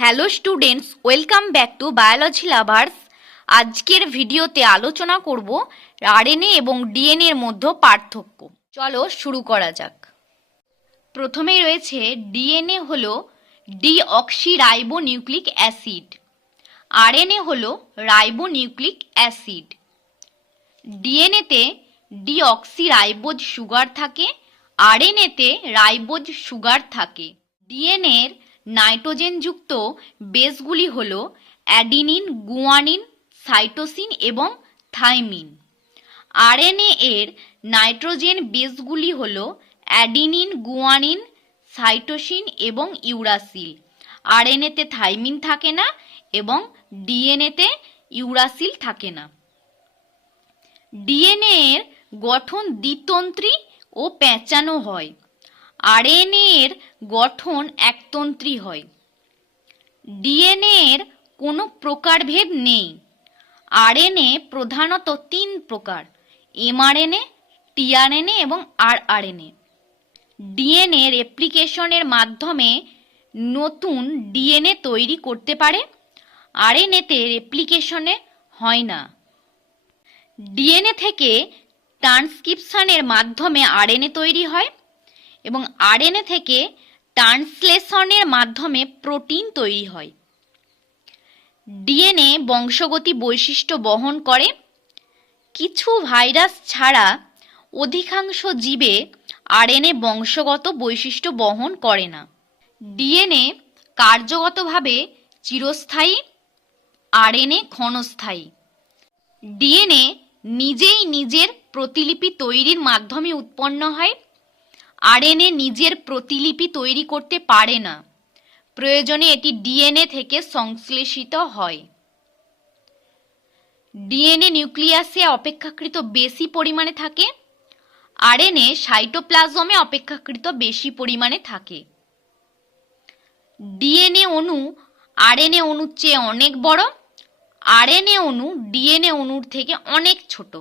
Hello students, welcome back to biology lovers. আজকের ভিডিওতে আলোচনা করব আরএনএ এবং ডিএনএ এর মধ্যে পার্থক্য। চলো শুরু করা যাক। প্রথমেই রয়েছে ডিএনএ হলো ডিঅক্সিরাইবো নিউক্লিক অ্যাসিড। আরএনএ হলো রাইবো নিউক্লিক অ্যাসিড। ডিএনএতে ডিঅক্সিরাইবোজ সুগার থাকে, আরএনএতে রাইবোজ সুগার থাকে। ডিএনএর নাইট্রোজেনযুক্ত বেসগুলি হল অ্যাডিনিন, গুয়ানিন, সাইটোসিন এবং থাইমিন। আরএনএ এর নাইট্রোজেন বেসগুলি হল অ্যাডিনিন, গুয়ানিন, সাইটোসিন এবং ইউরাসিল। আরএনএতে থাইমিন থাকে না এবং ডিএনএতে ইউরাসিল থাকে না। ডিএনএ এর গঠন দ্বিতন্ত্রী ও পেঁচানো হয়। আরএনএ এর গঠন একতন্ত্রী হয়। ডিএনএ এর কোনো প্রকারভেদ নেই। আরএনএ প্রধানত তিন প্রকার, এমআরএনএ, টিআরএনএ এবং আরআরএনএ। ডিএনএ রেপ্লিকেশনের মাধ্যমে নতুন ডিএনএ তৈরি করতে পারে, আরএনএতে রেপ্লিকেশনে হয় না। ডিএনএ থেকে ট্রান্সক্রিপশনের মাধ্যমে আরএনএ তৈরি হয় এবং আরএনএ থেকে ট্রান্সলেশনের মাধ্যমে প্রোটিন তৈরি হয়। ডিএনএ বংশগতি বৈশিষ্ট্য বহন করে। কিছু ভাইরাস ছাড়া অধিকাংশ জীবে আরএনএ বংশগত বৈশিষ্ট্য বহন করে না। ডিএনএ কার্যগতভাবে চিরস্থায়ী আরএনএ ক্ষণস্থায়ী। ডিএনএ নিজেই নিজের প্রতিলিপি তৈরির মাধ্যমে উৎপন্ন হয়। আরএনএ নিজের প্রতিলিপি তৈরি করতে পারে না। প্রয়োজনে এটি ডিএনএ থেকে সংশ্লেষিত হয়। ডিএনএ নিউক্লিয়াসে অপেক্ষাকৃত বেশি পরিমাণে থাকে, আরএনএ সাইটোপ্লাজমে অপেক্ষাকৃত বেশি পরিমাণে থাকে। ডিএনএ অণু আরএনএ অণুর চেয়ে অনেক বড়, আরএনএ অণু ডিএনএ অণুর থেকে অনেক ছোট।